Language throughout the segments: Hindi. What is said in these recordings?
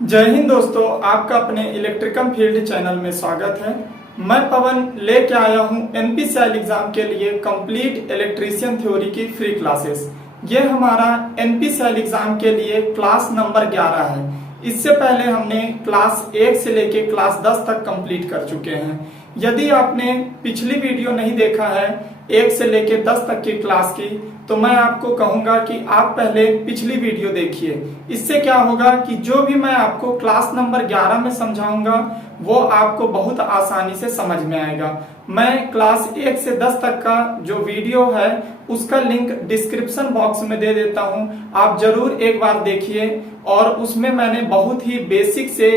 जय हिंद दोस्तों, आपका अपने इलेक्ट्रिकल फील्ड चैनल में स्वागत है। मैं पवन लेके आया हूं एनपीसीआई एग्जाम के लिए कंप्लीट इलेक्ट्रीशियन थ्योरी की फ्री क्लासेस। ये हमारा एनपीसीआई एग्जाम के लिए क्लास नंबर 11 है। इससे पहले हमने क्लास 1 से लेके क्लास 10 तक कंप्लीट कर चुके हैं। यदि आपने पिछली वीडियो नहीं देखा है 1 से लेके 10 तक की क्लास की, तो मैं आपको कहूंगा कि आप पहले पिछली वीडियो देखिए। इससे क्या होगा कि जो भी मैं आपको क्लास नंबर 11 में समझाऊंगा वो आपको बहुत आसानी से समझ में आएगा। मैं क्लास 1 से 10 तक का जो वीडियो है उसका लिंक डिस्क्रिप्शन बॉक्स में दे देता हूं, आप जरूर एक बार देखिए। और उसमें मैंने बहुत ही बेसिक से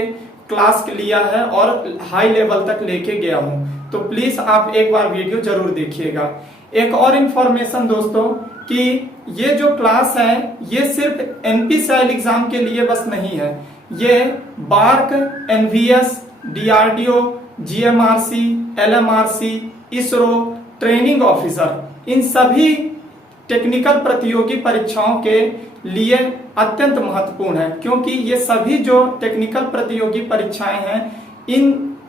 क्लास लिया है और हाई लेवल तक लेके गया हूं, तो प्लीज आप एक बार वीडियो जरूर देखिएगा। एक और इंफॉर्मेशन दोस्तों कि ये जो क्लास है ये सिर्फ एनपीसीआई एग्जाम के लिए बस नहीं है, ये BARC, NVS, DRDO, GMRC, LMRC, ISRO, training officer, इन सभी टेक्निकल प्रतियोगी परीक्षाओं के लिए अत्यंत महत्वपूर्ण है। क्योंकि ये सभी जो टेक्निकल प्रतियोगी परीक्षाएं हैं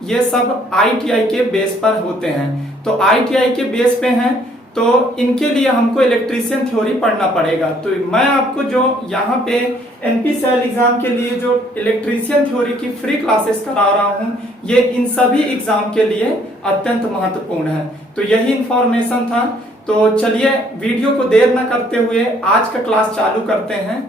ये सब आईटीआई के बेस पर होते हैं। तो आईटीआई के बेस पे हैं तो इनके लिए हमको इलेक्ट्रीशियन थ्योरी पढ़ना पड़ेगा। तो मैं आपको जो यहाँ पे एनपीसीआई एग्जाम के लिए जो इलेक्ट्रीशियन थ्योरी की फ्री क्लासेस करा रहा हूँ, ये इन सभी एग्जाम के लिए अत्यंत महत्वपूर्ण है। तो यही इंफॉर्मेशन था। तो चलिए वीडियो को देर न करते हुए आज का क्लास चालू करते हैं।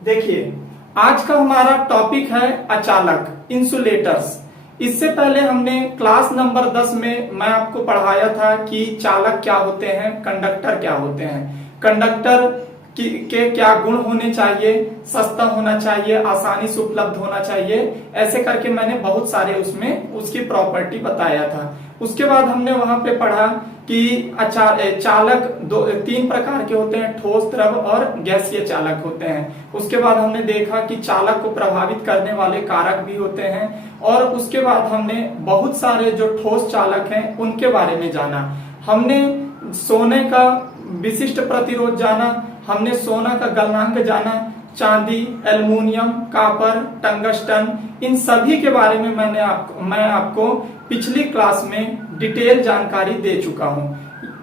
देखिए, आज का हमारा टॉपिक है अचालक, इंसुलेटर्स। इससे पहले हमने क्लास नंबर 10 में मैं आपको पढ़ाया था कि चालक क्या होते हैं, कंडक्टर क्या होते हैं, कंडक्टर के क्या गुण होने चाहिए, सस्ता होना चाहिए, आसानी से उपलब्ध होना चाहिए, ऐसे करके मैंने बहुत सारे उसमें उसकी प्रॉपर्टी बताया था। उसके बाद हमने वहां पे पढ़ा कि चालक तीन प्रकार के होते हैं, ठोस, द्रव और गैसीय चालक होते हैं। उसके बाद हमने देखा कि चालक को प्रभावित करने वाले कारक भी होते हैं। और उसके बाद हमने बहुत सारे जो ठोस चालक हैं उनके बारे में जाना। हमने सोने का विशिष्ट प्रतिरोध जाना, हमने सोना का गलनांक जाना, चांदी, एल्युमिनियम, कॉपर, टंगस्टन, इन सभी के बारे में मैं आपको पिछली क्लास में डिटेल जानकारी दे चुका हूं।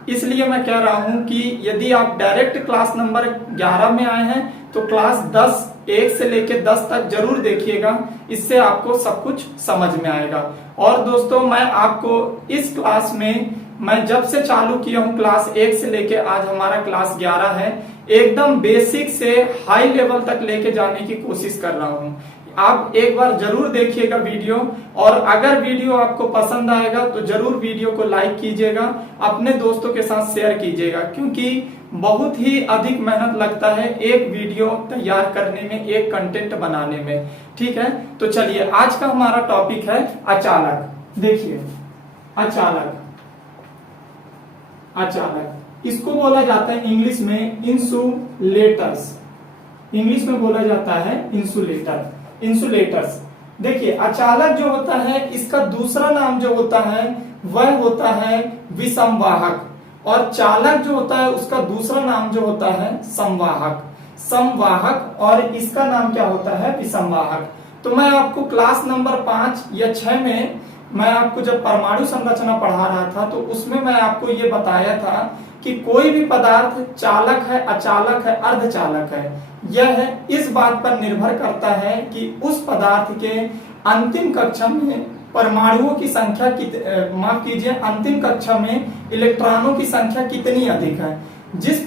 इसलिए मैं कह रहा हूं कि यदि आप डायरेक्ट क्लास नंबर 11 में आए हैं तो क्लास 1 से लेके 10 तक जरूर देखिएगा, इससे आपको सब कुछ समझ में आएगा। और दोस्तों, मैं आपको इस क्लास में मैं जब से चालू किया हूं क्लास 1 से लेके आज हमारा क्लास 11 है, एकदम बेसिक से हाई लेवल तक लेके जाने की कोशिश कर रहा हूं। आप एक बार जरूर देखिएगा वीडियो, और अगर वीडियो आपको पसंद आएगा तो जरूर वीडियो को लाइक कीजिएगा, अपने दोस्तों के साथ शेयर कीजिएगा, क्योंकि बहुत ही अधिक मेहनत लगता है एक वीडियो तैयार करने में, एक कंटेंट बनाने में। ठीक है, तो चलिए आज का हमारा टॉपिक है अचालक। देखिए, अचालक इसको बोला जाता है इंग्लिश में इंसुलेटर्स। इंग्लिश में बोला जाता है इंसुलेटर्स। देखिए, अचालक जो होता है इसका दूसरा नाम जो होता है वह होता है विसंवाहक, और चालक जो होता है उसका दूसरा नाम जो होता है संवाहक, और इसका नाम क्या होता है, विसंवाहक। तो मैं आपको क्लास नंबर 5 या 6 में मैं आपको जब परमाणु संरचना पढ़ा रहा था तो उसमें मैं आपको ये बताया था कि कोई भी पदार्थ चालक है, अचालक है, अर्धचालक है, यह इस बात पर निर्भर करता है कि उस पदार्थ के अंतिम कक्षा में परमाणुओं की संख्या अंतिम कक्षा में इलेक्ट्रॉनों की संख्या कितनी अधिक है। जिस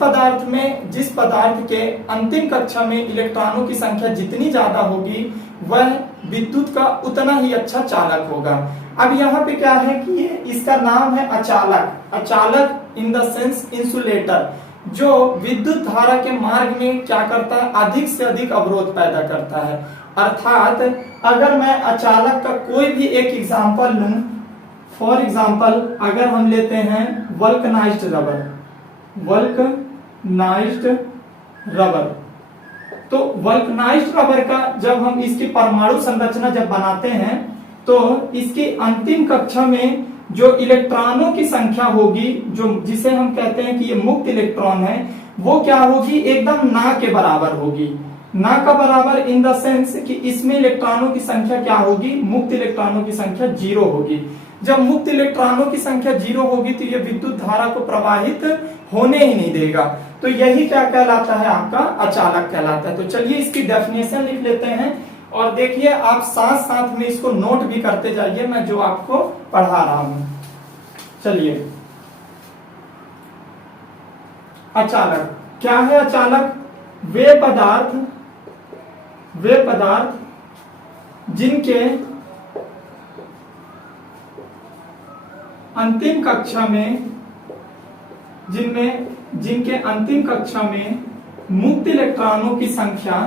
पदार्थ के अंतिम कक्षा में इलेक्ट्रॉनों की संख्या जितनी ज्यादा होगी वह विद्युत का उतना ही अच्छा चालक होगा। अब यहाँ पे क्या है कि इसका नाम है अचालक इन द सेंस इंसुलेटर, जो विद्युत धारा के मार्ग में क्या करता है, अधिक से अधिक अवरोध पैदा करता है। अर्थात अगर मैं अचालक का कोई भी एक एग्जांपल लूं, फॉर एग्जांपल अगर हम लेते हैं वल्कनाइज्ड रबर, तो वल्कनाइज्ड रबर का जब हम इसकी परमाणु संरचना जब बनाते हैं तो इसकी अंतिम कक्षा में जो इलेक्ट्रॉनों की संख्या होगी, जो जिसे हम कहते हैं कि ये मुक्त इलेक्ट्रॉन है, वो क्या होगी, एकदम ना के बराबर होगी। ना का बराबर इन द सेंस कि इसमें इलेक्ट्रॉनों की संख्या क्या होगी, मुक्त इलेक्ट्रॉनों की संख्या 0 होगी। जब मुक्त इलेक्ट्रॉनों की संख्या 0 होगी तो ये विद्युत धारा को प्रवाहित होने ही नहीं देगा। तो यही क्या कहलाता है, आपका अचालक कहलाता है। तो चलिए इसकी डेफिनेशन लिख लेते हैं और देखिए आप साथ साथ में इसको नोट भी करते जाइए, मैं जो आपको पढ़ा रहा हूं। चलिए, अचालक क्या है? अचालक वे पदार्थ जिनके अंतिम कक्षा में मुक्त इलेक्ट्रॉनों की संख्या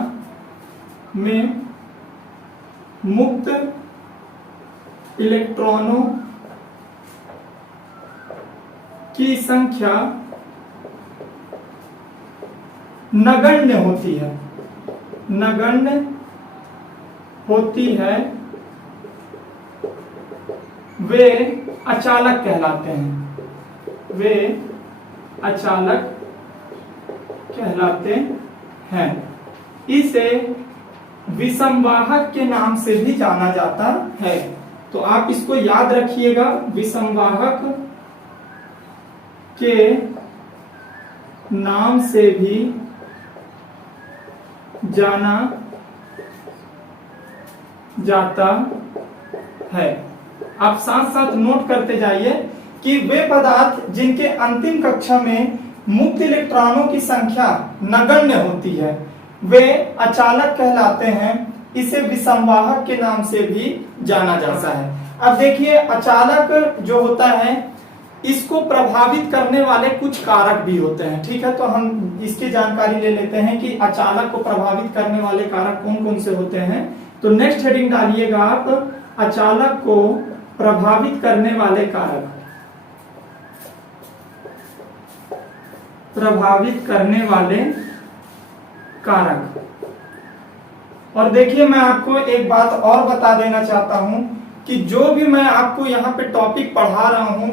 नगण्य होती है, वे अचालक कहलाते हैं। इसे विसंवाहक के नाम से भी जाना जाता है। तो आप इसको याद रखिएगा, विसंवाहक के नाम से भी जाना जाता है। आप साथ साथ नोट करते जाइए कि वे पदार्थ जिनके अंतिम कक्षा में मुक्त इलेक्ट्रॉनों की संख्या नगण्य होती है, वे अचालक कहलाते हैं। इसे विसंवाहक के नाम से भी जाना जाता है। अब देखिए, अचालक जो होता है इसको प्रभावित करने वाले कुछ कारक भी होते हैं। ठीक है, तो हम इसकी जानकारी ले लेते हैं कि अचालक को प्रभावित करने वाले कारक कौन कौन से होते हैं। तो नेक्स्ट हेडिंग डालिएगा आप, अचालक को प्रभावित करने वाले कारक। और देखिए, मैं आपको एक बात और बता देना चाहता हूं कि जो भी मैं आपको यहाँ पे टॉपिक पढ़ा रहा हूं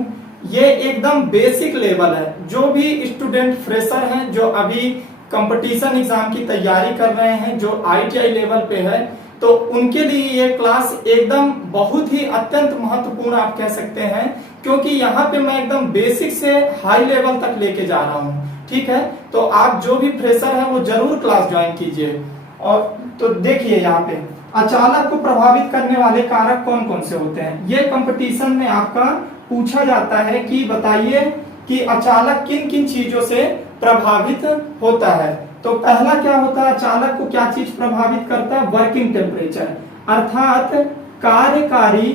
ये एकदम बेसिक लेवल है। जो भी स्टूडेंट फ्रेशर हैं, जो अभी कंपटीशन एग्जाम की तैयारी कर रहे हैं, जो ITI लेवल पे है, तो उनके लिए ये क्लास एकदम बहुत ही अत्यंत महत्वपूर्ण आप कह सकते हैं, क्योंकि यहाँ पे मैं एकदम बेसिक से हाई लेवल तक लेके जा रहा हूँ। ठीक है, तो आप जो भी फ्रेशर है वो जरूर क्लास ज्वाइन कीजिए। और तो देखिए, यहाँ पे अचालक को प्रभावित करने वाले कारक कौन कौन से होते हैं, ये कंपटीशन में आपका पूछा जाता है कि बताइए कि अचालक किन किन चीजों से प्रभावित होता है। तो पहला क्या होता है, अचालक को क्या चीज प्रभावित करता है? वर्किंग टेम्परेचर, अर्थात कार्यकारी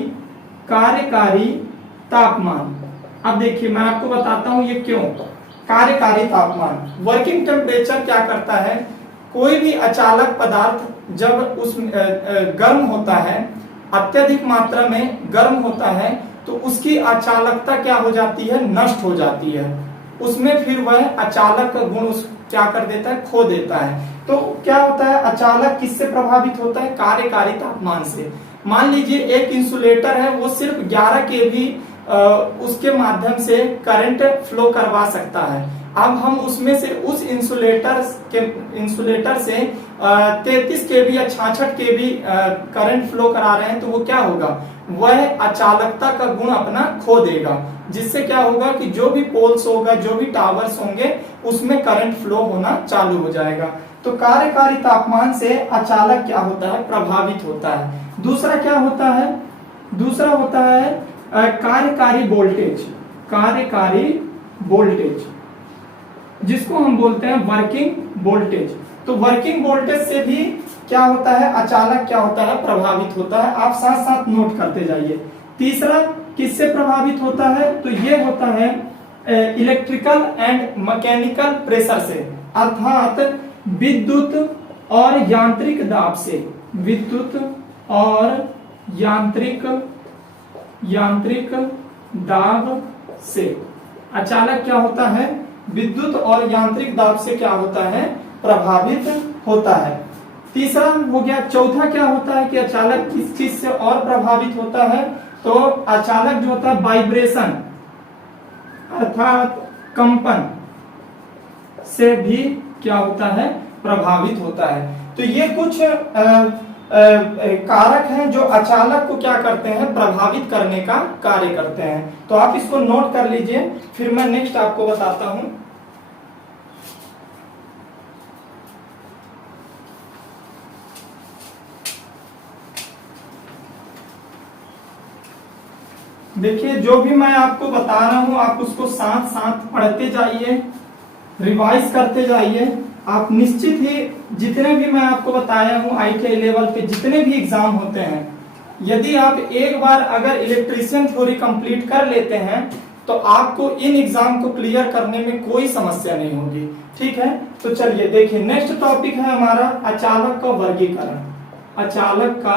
तापमान। अब देखिए, मैं आपको बताता हूं ये क्यों। कार्यकारी तापमान, वर्किंग टेम्परेचर क्या करता है, कोई भी अचालक पदार्थ जब उस गर्म होता है, अत्यधिक मात्रा में गर्म होता है, तो उसकी अचालकता क्या हो जाती है? नष्ट हो जाती है। उसमें फिर वह अचालक का गुण क्या कर देता है? खो देता है। तो क्या होता है, अचालक किससे प्रभावित होता है? कार्यकारी तापमान से। मान लीजिए एक इंसुलेटर है, वो सिर्फ 11 kV उसके माध्यम से करंट फ्लो करवा सकता है। अब हम उसमें से उस इंसुलेटर से 33 kV या 66 kV करंट फ्लो करा रहे हैं, तो वो क्या होगा? वह अचालकता का गुण अपना खो देगा, जिससे क्या होगा कि जो भी पोल्स होगा, जो भी टावर्स होंगे, उसमें करंट फ्लो होना चालू हो जाएगा। तो कार्यकारी तापमान से अचालक क्या होता है? प्रभावित होता है। दूसरा क्या होता है? दूसरा होता है कार्यकारी वोल्टेज, जिसको हम बोलते हैं वर्किंग वोल्टेज। तो वर्किंग वोल्टेज से भी क्या होता है? अचालक क्या होता है? प्रभावित होता है। आप साथ साथ नोट करते जाइए। तीसरा किससे प्रभावित होता है? तो ये होता है इलेक्ट्रिकल एंड मैकेनिकल प्रेशर से, अर्थात विद्युत और यांत्रिक दाब से। विद्युत और यांत्रिक दाब से अचालक क्या होता है? विद्युत और यांत्रिक दाब से क्या होता है? प्रभावित होता है। तीसरा हो गया। चौथा क्या होता है कि अचालक किस चीज से और प्रभावित होता है? तो अचालक जो होता है वाइब्रेशन अर्थात कंपन से भी क्या होता है? प्रभावित होता है। तो ये कुछ कारक हैं जो अचालक को क्या करते हैं, प्रभावित करने का कार्य करते हैं। तो आप इसको नोट कर लीजिए, फिर मैं नेक्स्ट आपको बताता हूं। देखिए, जो भी मैं आपको बता रहा हूं आप उसको साथ साथ पढ़ते जाइए, रिवाइज करते जाइए। आप निश्चित ही जितने भी मैं आपको बताया हूं ITI लेवल पे जितने भी एग्जाम होते हैं, यदि आप एक बार अगर इलेक्ट्रीशियन थ्योरी कंप्लीट कर लेते हैं तो आपको इन एग्जाम को क्लियर करने में कोई समस्या नहीं होगी। ठीक है, तो चलिए देखिए, नेक्स्ट टॉपिक है हमारा अचालक का वर्गीकरण। अचालक का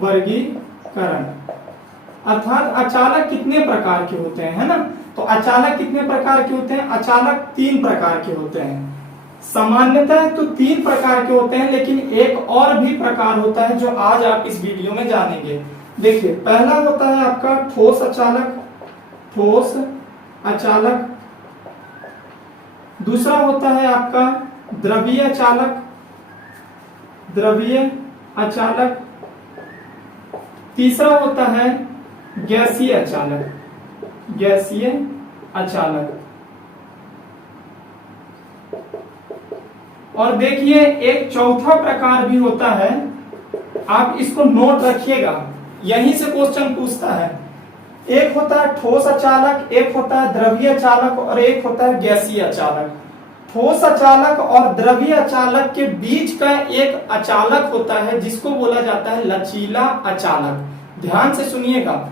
वर्गीकरण अर्थात अचालक कितने प्रकार के होते हैं, है ना। तो अचालक कितने प्रकार के होते हैं, अचालक 3 प्रकार के होते हैं। सामान्यतः तो 3 प्रकार के होते हैं, लेकिन एक और भी प्रकार होता है जो आज आप इस वीडियो में जानेंगे। देखिए, पहला होता है आपका ठोस अचालक, ठोस अचालक। दूसरा होता है आपका द्रवीय अचालक, द्रवीय अचालक। तीसरा होता है गैसीय अचालक, गैसीय अचालक। और देखिए, एक चौथा प्रकार भी होता है, आप इसको नोट रखिएगा, यहीं से क्वेश्चन पूछता है। एक होता है ठोस अचालक, एक होता है द्रवीय अचालक और एक होता है गैसीय अचालक। ठोस अचालक और द्रवीय अचालक के बीच का एक अचालक होता है जिसको बोला जाता है लचीला अचालक। ध्यान से सुनिएगा,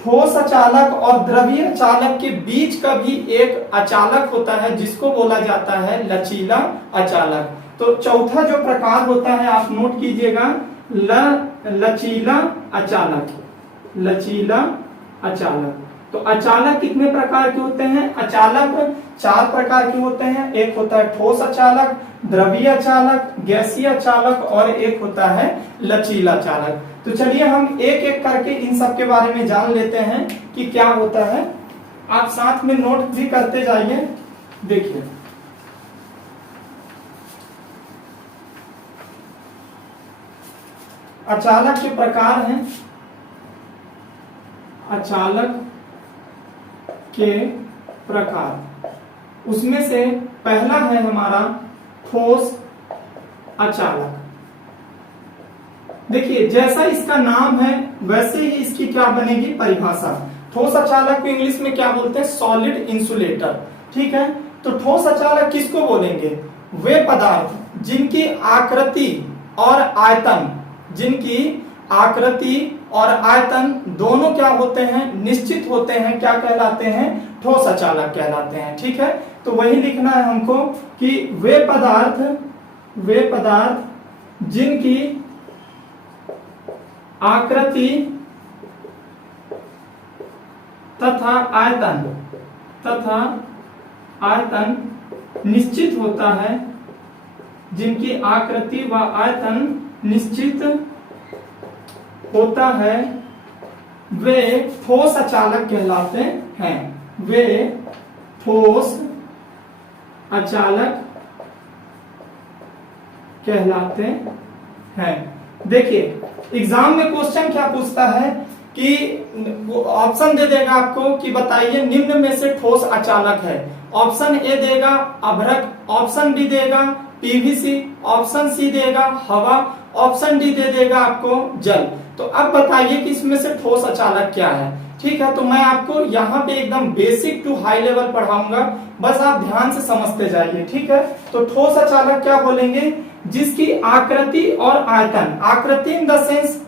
ठोस अचालक और द्रवीय अचालक के बीच का भी एक अचालक होता है जिसको बोला जाता है लचीला अचालक। तो चौथा जो प्रकार होता है आप नोट कीजिएगा, लचीला अचालक, लचीला अचालक। तो अचालक कितने प्रकार के होते हैं, अचालक 4 प्रकार के होते हैं। एक होता है ठोस अचालक, द्रवीय अचालक, गैसीय अचालक और एक होता है लचीला अचालक। तो चलिए हम एक एक करके इन सब के बारे में जान लेते हैं कि क्या होता है। आप साथ में नोट भी करते जाइए। देखिए, अचालक के प्रकार हैं, अचालक के प्रकार। उसमें से पहला है हमारा ठोस अचालक। देखिए, जैसा इसका नाम है वैसे ही इसकी क्या बनेगी परिभाषा। ठोस अचालक को इंग्लिश में क्या बोलते हैं, सॉलिड इंसुलेटर। ठीक है, तो ठोस अचालक किसको बोलेंगे, वे पदार्थ जिनकी आकृति और आयतन, जिनकी आकृति और आयतन दोनों क्या होते हैं, निश्चित होते हैं, क्या कहलाते हैं, ठोस अचालक कहलाते हैं। ठीक है, तो वही लिखना है हमको कि वे पदार्थ जिनकी आकृति तथा आयतन निश्चित होता है, जिनकी आकृति व आयतन निश्चित होता है, वे ठोस अचालक कहलाते हैं। वे ठोस अचालक कहलाते हैं। देखिए, एग्जाम में क्वेश्चन क्या पूछता है कि ऑप्शन दे देगा आपको कि बताइए निम्न में से ठोस अचालक है। ऑप्शन ए देगा अभ्रक, ऑप्शन बी देगा पीवीसी, ऑप्शन सी देगा हवा, ऑप्शन डी दे देगा आपको जल। तो अब बताइए कि इसमें से ठोस अचालक क्या है। ठीक है, तो मैं आपको यहाँ पे एकदम बेसिक टू हाई लेवल पढ़ाऊंगा, बस आप ध्यान से समझते जाइए। ठीक है, तो ठोस अचालक क्या बोलेंगे, जिसकी आकृति और आयतन, आकृति इन द सेंस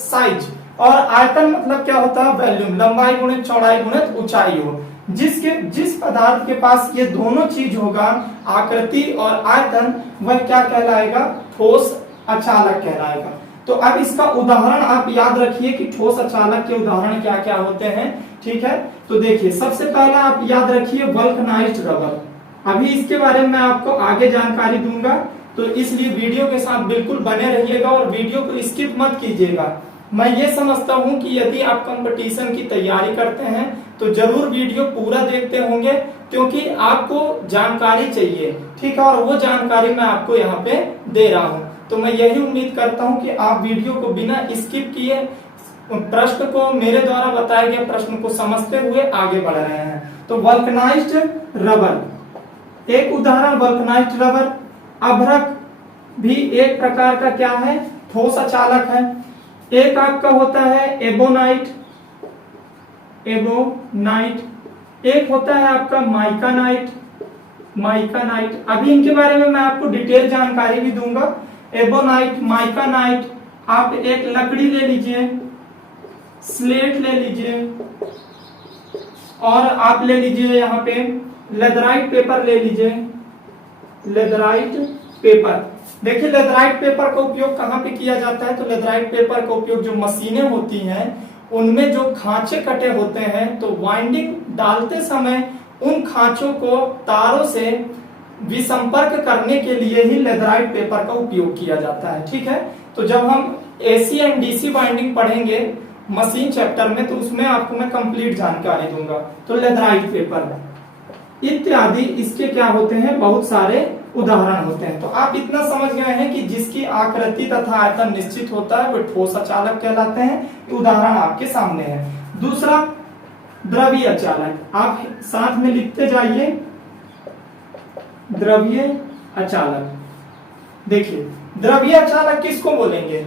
साइज, और आयतन मतलब क्या होता है, वॉल्यूम, लंबाई गुणित चौड़ाई गुणित ऊंचाई हो। जिस पदार्थ के पास ये दोनों चीज होगा, आकृति और आयतन, वह क्या कहलाएगा, ठोस अचालक कहलाएगा। तो अब इसका उदाहरण आप याद रखिए कि ठोस अचालक के उदाहरण क्या क्या होते हैं। ठीक है, तो देखिए, सबसे पहला आप याद रखिए वल्कनाइज्ड रबर। अभी इसके बारे में मैं आपको आगे जानकारी दूंगा, तो इसलिए वीडियो के साथ बिल्कुल बने रहिएगा और वीडियो को स्किप मत कीजिएगा। मैं ये समझता हूं कि यदि आप कंपटीशन की तैयारी करते हैं तो जरूर वीडियो पूरा देखते होंगे क्योंकि आपको जानकारी चाहिए, ठीक है, और वो जानकारी मैं आपको यहाँ पे दे रहा हूँ। तो मैं यही उम्मीद करता हूँ कि आप वीडियो को बिना स्किप किए प्रश्न को, मेरे द्वारा बताए गए प्रश्न को समझते हुए आगे बढ़ रहे हैं। तो वल्कनाइज्ड रबर, एक उदाहरण वल्कनाइज्ड रबर। अभ्रक भी एक प्रकार का क्या है, ठोस अचालक है। एक आपका होता है एबोनाइट, एबोनाइट। एक होता है आपका माइकानाइट, माइकानाइट। अभी इनके बारे में मैं आपको डिटेल जानकारी भी दूंगा। एबोनाइट, माइकानाइट। आप एक लकड़ी ले लीजिए, स्लेट ले लीजिए, और आप ले लीजिए यहाँ पे लेदराइट पेपर ले लीजिए, लेदराइट पेपर। देखिए लेदराइट पेपर का उपयोग कहाँ पे किया जाता है, तो लेदराइट पेपर का उपयोग जो मशीनें होती हैं उनमें जो खांचे कटे होते हैं, तो वाइंडिंग डालते समय उन खांचों को तारों से विसंपर्क करने के लिए ही लेदराइट पेपर का उपयोग किया जाता है, ठीक है। तो जब हम एसी एंड डीसी वाइंडिंग पढ़ेंगे मशीन चैप्टर में, तो उसमें आपको मैं कंप्लीट जानकारी दूंगा। तो लेदराइट पेपर इत्यादि इसके क्या होते हैं, बहुत सारे उदाहरण होते हैं। तो आप इतना समझ गए हैं कि जिसकी आकृति तथा आयतन निश्चित होता है वे ठोस अचालक कहलाते हैं। उदाहरण आपके सामने है। दूसरा द्रवीय अचालक, आप साथ में लिखते जाइए, द्रवीय अचालक। देखिए द्रवीय अचालक किसको बोलेंगे,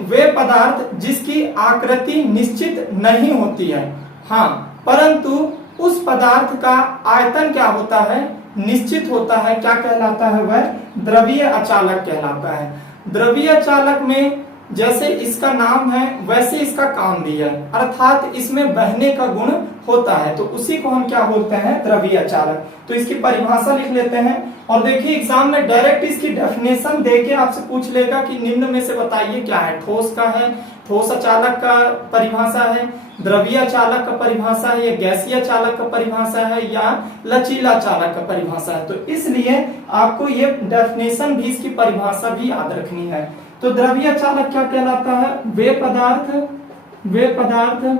वे पदार्थ जिसकी आकृति निश्चित नहीं होती है, हाँ, परंतु उस पदार्थ का आयतन क्या होता है, निश्चित होता है। क्या कहलाता है, वह द्रवीय अचालक कहलाता है। द्रवीय अचालक में जैसे इसका नाम है वैसे इसका काम भी है, अर्थात इसमें बहने का गुण होता है, तो उसी को हम क्या बोलते हैं, द्रवीय अचालक। तो इसकी परिभाषा लिख लेते हैं। और देखिए एग्जाम में डायरेक्ट इसकी डेफिनेशन देके आपसे पूछ लेगा कि निम्न में से बताइए क्या है। ठोस का है, ठोस अचालक का परिभाषा है, द्रवीय अचालक का परिभाषा है, या गैसीय अचालक का परिभाषा है, या लचीला अचालक का परिभाषा है। तो इसलिए आपको ये डेफिनेशन भी, इसकी परिभाषा भी याद रखनी है। तो द्रवीय अचालक क्या कहलाता है, वे पदार्थ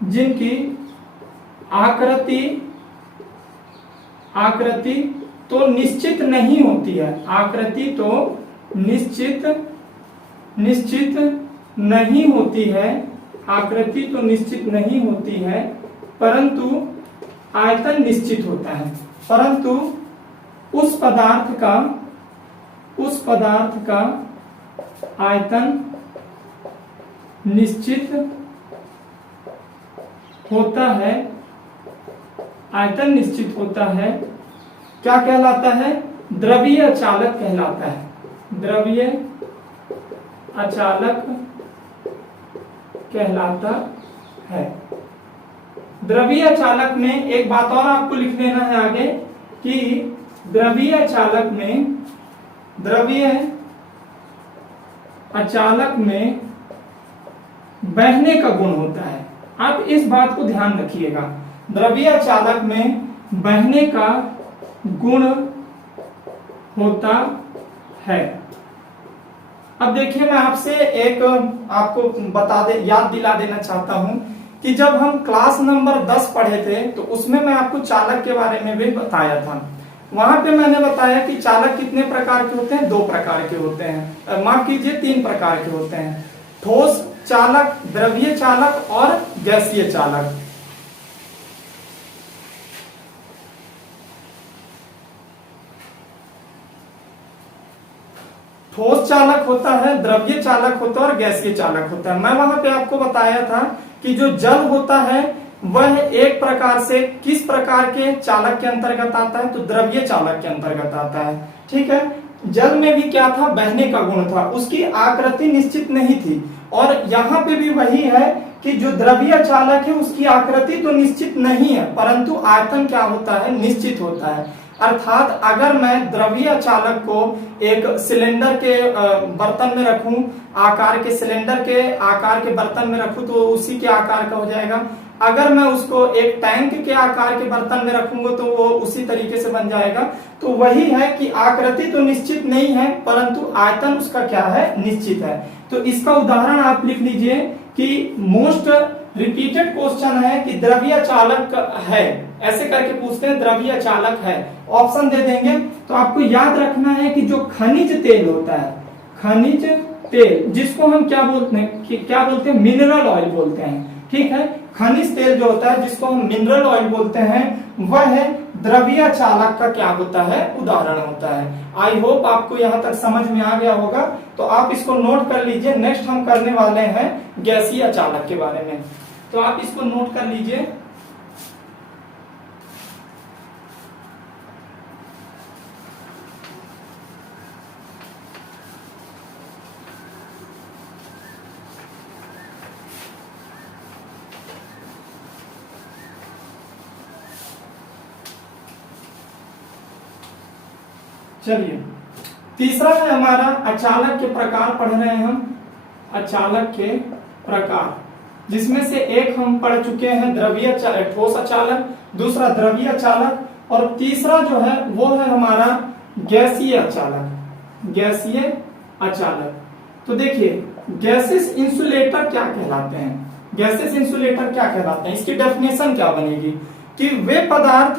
जिनकी आकृति तो निश्चित नहीं होती है, आकृति तो निश्चित नहीं होती है, आकृति तो निश्चित नहीं होती है, परंतु आयतन निश्चित होता है। परंतु उस पदार्थ का आयतन निश्चित होता है, आयतन निश्चित होता है। क्या कहलाता है, द्रवीय अचालक कहलाता है, द्रवीय अचालक कहलाता है। द्रवीय अचालक में एक बात और आपको लिख लेना है आगे कि द्रवीय अचालक में बहने का गुण होता है। आप इस बात को ध्यान रखिएगा, द्रवीय अचालक में बहने का गुण होता है। अब देखिए मैं आपसे एक आपको याद दिला देना चाहता हूं कि जब हम क्लास नंबर 10 पढ़े थे तो उसमें मैं आपको चालक के बारे में भी बताया था। वहां पे मैंने बताया कि चालक कितने प्रकार के होते हैं, 2 प्रकार के होते हैं, माफ कीजिए 3 प्रकार के होते हैं। ठोस चालक, द्रवीय चालक और गैसीय चालक। ठोस चालक होता है, द्रव्य चालक होता है और गैसीय चालक होता है। मैं वहां पे आपको बताया था कि जो जल होता है वह एक प्रकार से किस प्रकार के चालक के अंतर्गत आता है, तो द्रव्य चालक के अंतर्गत आता है, ठीक है। जल में भी क्या था, बहने का गुण था, उसकी आकृति निश्चित नहीं थी। और यहाँ पे भी वही है कि जो द्रवीय चालक है उसकी आकृति तो निश्चित नहीं है, परंतु आयतन क्या होता है, निश्चित होता है। अर्थात अगर मैं द्रवीय चालक को एक सिलेंडर के बर्तन में रखूं, आकार के सिलेंडर के आकार के बर्तन में रखूं तो उसी के आकार का हो जाएगा। अगर मैं उसको एक टैंक के आकार के बर्तन में रखूंगा तो वो उसी तरीके से बन जाएगा। तो वही है कि आकृति तो निश्चित नहीं है परंतु आयतन उसका क्या है, निश्चित है। तो इसका उदाहरण आप लिख लीजिए कि मोस्ट रिपीटेड क्वेश्चन है कि द्रव्य चालक है, ऐसे करके पूछते हैं द्रव्य चालक है, ऑप्शन दे देंगे। तो आपको याद रखना है कि जो खनिज तेल होता है, खनिज तेल जिसको हम क्या बोलते हैं मिनरल ऑयल बोलते हैं, ठीक है। खनिज तेल जो होता है जिसको हम मिनरल ऑयल बोलते हैं, वह है द्रव्य चालक का क्या होता है, उदाहरण होता है। आई होप आपको यहाँ तक समझ में आ गया होगा, तो आप इसको नोट कर लीजिए। नेक्स्ट हम करने वाले हैं गैसीय चालक के बारे में, तो आप इसको नोट कर लीजिए। चलिए, तीसरा है हमारा अचालक के प्रकार पढ़ रहे हैं हम, अचालक के प्रकार, जिसमें से एक हम पढ़ चुके हैं द्रवीय ठोस अचालक, दूसरा द्रवीय अचालक, और तीसरा जो है वो है हमारा गैसीय अचालक, गैसीय अचालक। तो देखिए, गैसेस इंसुलेटर क्या कहलाते हैं, गैसेस इंसुलेटर क्या कहलाते हैं, इसकी डेफिनेशन क्या बनेगी कि वे पदार्थ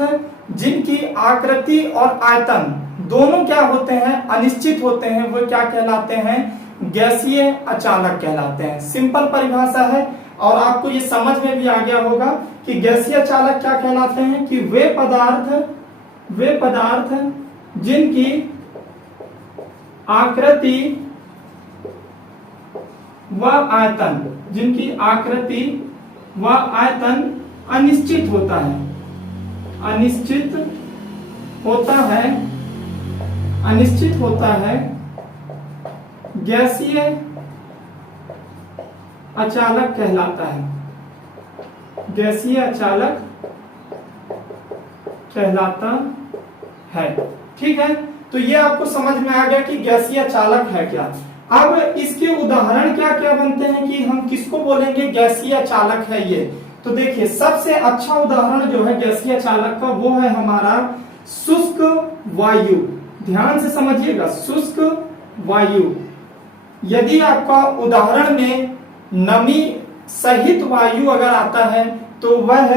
जिनकी आकृति और आयतन दोनों क्या होते हैं, अनिश्चित होते हैं, वो क्या कहलाते हैं, गैसीय अचालक कहलाते हैं। सिंपल परिभाषा है, और आपको ये समझ में भी आ गया होगा कि गैसीय अचालक क्या कहलाते हैं कि वे पदार्थ जिनकी आकृति व आयतन, जिनकी आकृति व आयतन अनिश्चित होता है, अनिश्चित होता है, गैसीय अचालक कहलाता है, गैसीय अचालक कहलाता है। ठीक है, तो ये आपको समझ में आ गया कि गैसीय अचालक है क्या। अब इसके उदाहरण क्या क्या बनते हैं कि हम किसको बोलेंगे गैसीय अचालक है ये। तो देखिए, सबसे अच्छा उदाहरण जो है गैसीय अचालक का वो है हमारा शुष्क वायु। ध्यान से समझिएगा, शुष्क वायु। यदि आपका उदाहरण में नमी सहित वायु अगर आता है तो वह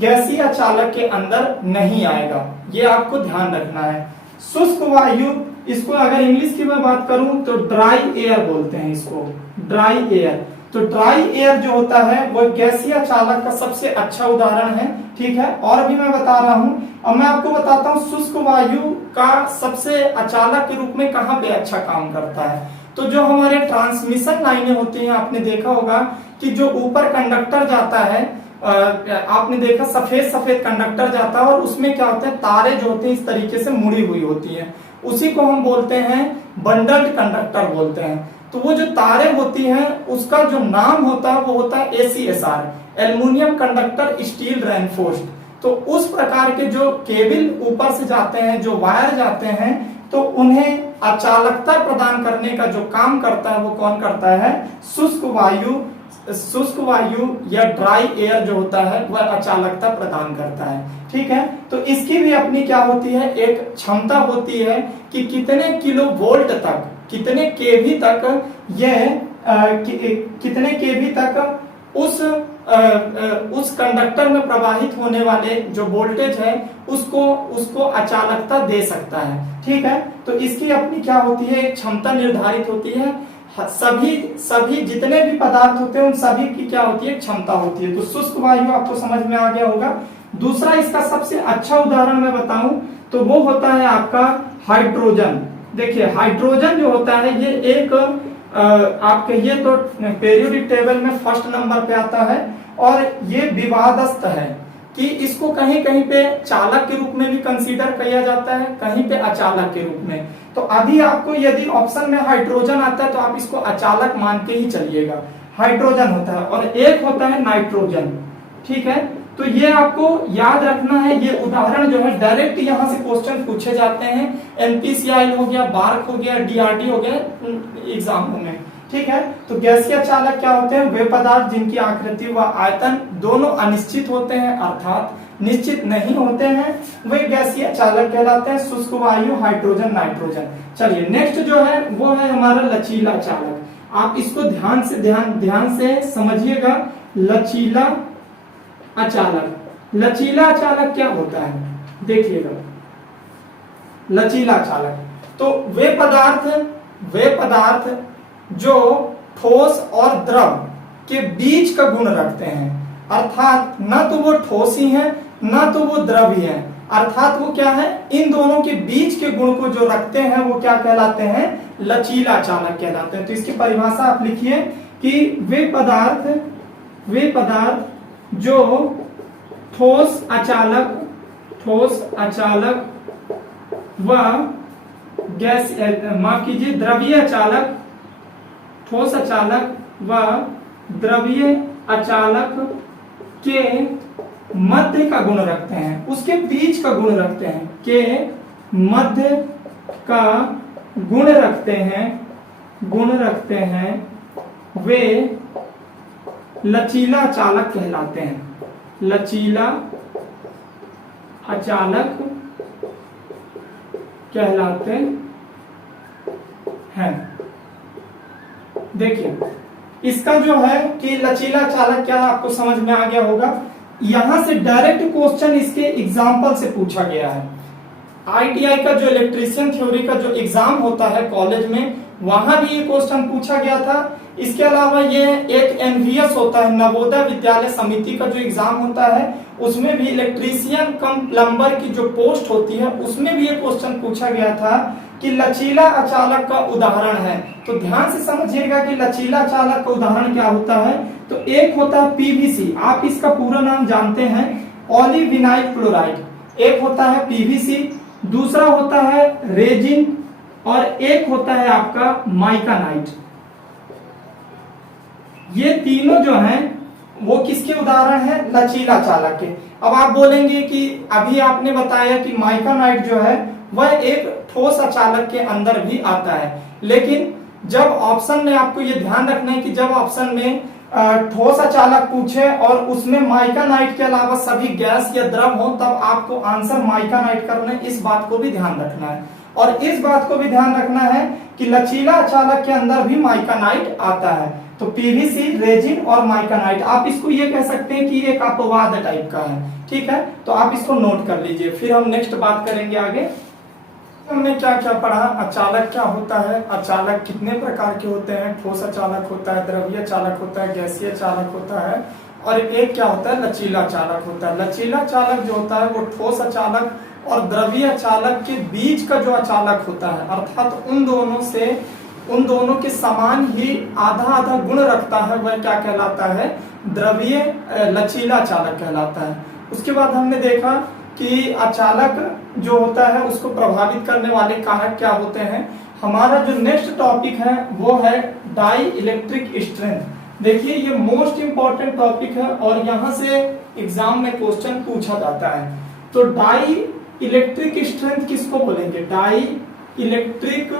गैसीय अचालक के अंदर नहीं आएगा, ये आपको ध्यान रखना है। शुष्क वायु, इसको अगर इंग्लिश की मैं बात करूं तो ड्राई एयर बोलते हैं इसको, ड्राई एयर। तो ड्राई एयर जो होता है वो गैसीय अचालक का सबसे अच्छा उदाहरण है। ठीक है, और भी मैं बता रहा हूं। अब मैं आपको बताता हूं शुष्क वायु का सबसे अचालक के रूप में कहां पे अच्छा काम करता है। तो जो हमारे ट्रांसमिशन लाइनें होती हैं, आपने देखा होगा कि जो ऊपर कंडक्टर जाता है, आपने देखा सफेद सफेद कंडक्टर जाता है और उसमें क्या होता है, तारे जो होते हैं इस तरीके से मुड़ी हुई होती हैं, उसी को हम बोलते हैं बंडल्ड कंडक्टर बोलते हैं। तो वो जो तारे होती हैं उसका जो नाम होता है वो होता है ACSR, aluminium conductor steel reinforced. तो उस प्रकार के जो केबल ऊपर से जाते हैं, जो वायर जाते हैं, तो उन्हें अचालकता प्रदान करने का जो काम करता है वो कौन करता है, शुष्क वायु या ड्राई एयर जो होता है वह अचालकता प्रदान करता है। ठीक है, तो इसकी भी अपनी क्या होती है, एक क्षमता होती है कि कितने किलो वोल्ट तक, कितने केवी तक यह कितने केवी तक उस कंडक्टर में प्रवाहित होने वाले जो वोल्टेज है उसको अचालकता दे सकता है। ठीक है, तो इसकी अपनी क्या होती है, एक क्षमता निर्धारित होती है। सभी जितने भी पदार्थ होते हैं उन सभी की क्या होती है, क्षमता होती है। तो शुष्क वायु आपको समझ में आ गया होगा। दूसरा इसका सबसे अच्छा उदाहरण मैं बताऊं तो वो होता है आपका हाइड्रोजन। देखिए, हाइड्रोजन जो होता है ये एक आपके ये तो पीरियोडिक टेबल में फर्स्ट नंबर पे आता है, और ये विवादस्त है कि इसको कहीं कहीं पे चालक के रूप में भी कंसीडर किया जाता है, कहीं पे अचालक के रूप में। तो अभी आपको यदि ऑप्शन में हाइड्रोजन आता है तो आप इसको अचालक मान के ही चलिएगा, हाइड्रोजन होता है। और एक होता है नाइट्रोजन। ठीक है, तो ये आपको याद रखना है। ये उदाहरण जो है डायरेक्ट यहाँ से क्वेश्चन पूछे जाते हैं, NPCI हो गया, बार्क हो गया, DRT हो गया एग्जामों में। ठीक है, तो गैसीय चालक क्या होते हैं, वे पदार्थ जिनकी आकृति व आयतन दोनों अनिश्चित होते हैं, अर्थात निश्चित नहीं होते हैं, वे गैसीय चालक कहलाते हैं। शुष्क वायु, हाइड्रोजन, नाइट्रोजन। चलिए, नेक्स्ट जो है वो है हमारा लचीला चालक। आप इसको ध्यान से समझिएगा। लचीला अचालक। लचीला अचालक क्या होता है, देखिएगा। लचीला अचालक तो वे पदार्थ जो ठोस और द्रव के बीच का गुण रखते हैं, अर्थात ना तो वो ठोस ही है ना तो वो द्रव ही है, अर्थात वो क्या है, इन दोनों के बीच के गुण को जो रखते हैं वो क्या कहलाते हैं, लचीला अचालक कहलाते हैं। तो इसकी परिभाषा आप लिखिए कि वे पदार्थ जो ठोस अचालक व गैस माफ कीजिए द्रवीय अचालक, ठोस अचालक व द्रवीय अचालक के मध्य का गुण रखते हैं, उसके बीच का गुण रखते हैं, के मध्य का गुण रखते हैं, वे लचीला अचालक कहलाते हैं। लचीला अचालक कहलाते हैं। देखिए इसका जो है कि लचीला चालक क्या है आपको समझ में आ गया होगा। यहां से डायरेक्ट क्वेश्चन इसके एग्जाम्पल से पूछा गया है। आईटीआई का जो इलेक्ट्रीशियन थ्योरी का जो एग्जाम होता है कॉलेज में, वहां भी ये क्वेश्चन पूछा गया था। इसके अलावा ये एक एनवीएस होता है, नवोदय विद्यालय समिति का जो एग्जाम होता है, उसमें भी इलेक्ट्रीशियन कम प्लम्बर की जो पोस्ट होती है उसमें भी ये क्वेश्चन पूछा गया था कि लचीला अचालक का उदाहरण है। तो ध्यान से समझिएगा कि लचीला अचालक का उदाहरण क्या होता है। तो एक होता है पीवीसी, आप इसका पूरा नाम जानते हैं, पॉलीविनाइल क्लोराइड। एक होता है पीवीसी, दूसरा होता है रेजिन और एक होता है आपका माइकानाइट। ये तीनों जो हैं वो किसके उदाहरण हैं, लचीला चालक के। अब आप बोलेंगे कि अभी आपने बताया कि माइकानाइट जो है वह एक ठोस अचालक के अंदर भी आता है, लेकिन जब ऑप्शन में आपको ये ध्यान रखना है कि जब ऑप्शन में ठोस अचालक पूछे और उसमें माइकानाइट के अलावा सभी गैस या द्रव हो, तब आपको आंसर माइकानाइट करना है। इस बात को भी ध्यान रखना है और इस बात को भी ध्यान रखना है कि लचीला अचालक के अंदर भी माइकानाइट आता है। तो पीवीसी, रेजिन और माइकानाइट, आप इसको ये कह सकते हैं कि एक अपवाद टाइप का है। ठीक है, तो आप इसको नोट कर लीजिए, फिर हम नेक्स्ट बात करेंगे आगे। हमने क्या क्या पढ़ा, अचालक क्या होता है, अचालक कितने प्रकार के होते हैं, ठोस अचालक होता है, द्रवीय चालक होता है, गैसीय चालक होता है, और एक क्या होता है, लचीला चालक होता है। लचीला चालक जो होता है वो ठोस अचालक और द्रवीय चालक के बीच का जो अचालक होता है, अर्थात उन दोनों के समान ही आधा आधा गुण रखता है, वह क्या कहलाता है, द्रवीय लचीला चालक कहलाता है। उसके बाद हमने देखा कि अचालक जो होता है उसको प्रभावित करने वाले कारक क्या होते हैं। हमारा जो नेक्स्ट टॉपिक है वो है डाई इलेक्ट्रिक स्ट्रेंथ। देखिए ये मोस्ट इंपॉर्टेंट टॉपिक है और यहाँ से एग्जाम में क्वेश्चन पूछा जाता है। तो डाई इलेक्ट्रिक स्ट्रेंथ किसको बोलेंगे, डाई इलेक्ट्रिक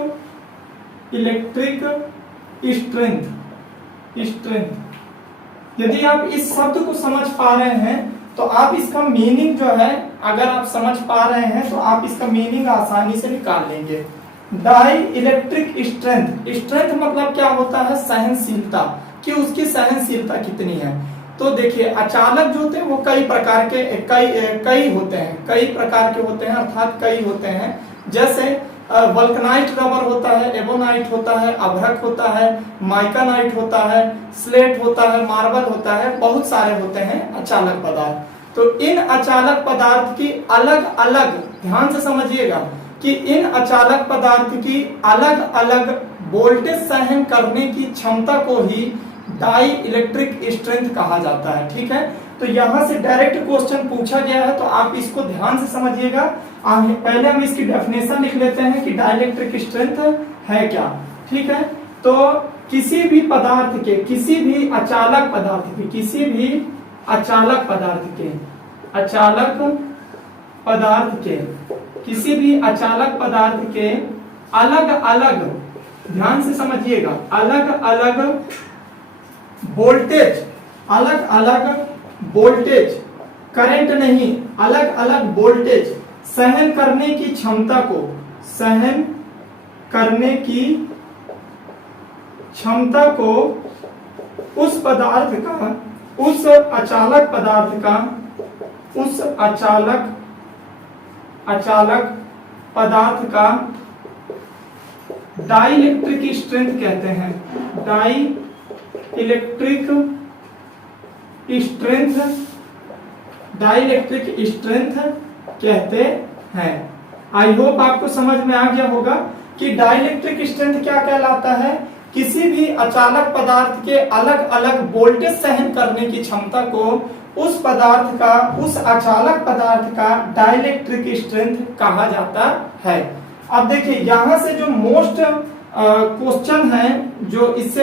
स्ट्रेंथ। यदि आप इस शब्द को समझ पा रहे हैं तो आप इसका मीनिंग जो है, अगर आप समझ पा रहे हैं तो आप इसका मीनिंग आसानी से निकाल लेंगे। डाई इलेक्ट्रिक स्ट्रेंथ मतलब क्या होता है, सहनशीलता, कि उसकी सहनशीलता कितनी है। तो देखिए अचालक जो होते हैं वो कई प्रकार के कई प्रकार के होते हैं, अर्थात कई होते हैं। जैसे वल्कनाइट रबर होता है, एबोनाइट होता है, अभ्रक होता है, माइकानाइट होता है, स्लेट होता है, मार्बल होता है, बहुत सारे होते हैं अचालक पदार्थ। तो इन अचालक पदार्थ की अलग अलग, ध्यान से समझिएगा कि इन अचालक पदार्थ की अलग अलग वोल्टेज सहन करने की क्षमता को ही डाई इलेक्ट्रिक स्ट्रेंथ कहा जाता है। ठीक है, तो यहां से डायरेक्ट क्वेश्चन पूछा गया है तो आप इसको ध्यान से समझिएगा। पहले हम इसकी डेफिनेशन लिख लेते हैं कि डाइलेक्ट्रिक स्ट्रेंथ है क्या। ठीक है, तो किसी भी पदार्थ के, किसी भी अचालक पदार्थ के अलग अलग, ध्यान से समझिएगा, अलग अलग वोल्टेज, करंट नहीं, अलग अलग वोल्टेज सहन करने की क्षमता को उस पदार्थ का उस अचालक पदार्थ का डाइलेक्ट्रिक स्ट्रेंथ कहते हैं। डाइलेक्ट्रिक स्ट्रेंथ कहते हैं। आई होप आपको समझ में आ गया होगा कि डाइलेक्ट्रिक स्ट्रेंथ क्या कहलाता है। किसी भी अचालक पदार्थ के अलग अलग वोल्टेज सहन करने की क्षमता को उस अचालक पदार्थ का डाइलेक्ट्रिक स्ट्रेंथ कहा जाता है। अब देखिए यहाँ से जो मोस्ट क्वेश्चन है जो इस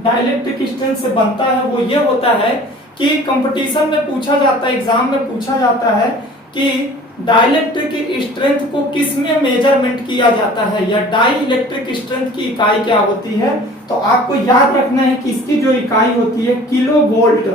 डाइलेक्ट्रिक स्ट्रेंथ से बनता है वो ये होता है कि कंपटीशन में पूछा जाता है, एग्जाम में पूछा जाता है कि डाइलेक्ट्रिक स्ट्रेंथ को किस में मेजरमेंट किया जाता है या डाइलेक्ट्रिक स्ट्रेंथ की इकाई क्या होती है। तो आपको याद रखना है कि इसकी जो इकाई होती है किलोवोल्ट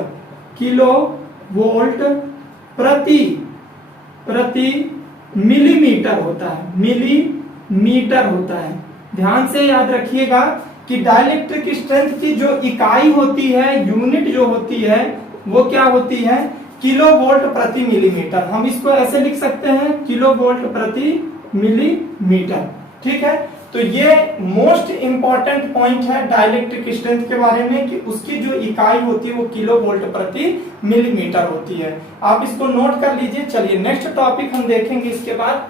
प्रति मिलीमीटर होता है, मिलीमीटर होता है। ध्यान से याद रखिएगा कि डाइलेक्ट्रिक स्ट्रेंथ की जो इकाई होती है, यूनिट जो होती है वो क्या होती है, किलोवोल्ट प्रति मिलीमीटर। हम इसको ऐसे लिख सकते हैं, किलोवोल्ट प्रति मिलीमीटर। ठीक है, तो ये मोस्ट इंपॉर्टेंट पॉइंट है डाइलेक्ट्रिक स्ट्रेंथ के बारे में कि उसकी जो इकाई होती है वो किलोवोल्ट प्रति मिलीमीटर होती है। आप इसको नोट कर लीजिए। चलिए नेक्स्ट टॉपिक हम देखेंगे इसके बाद।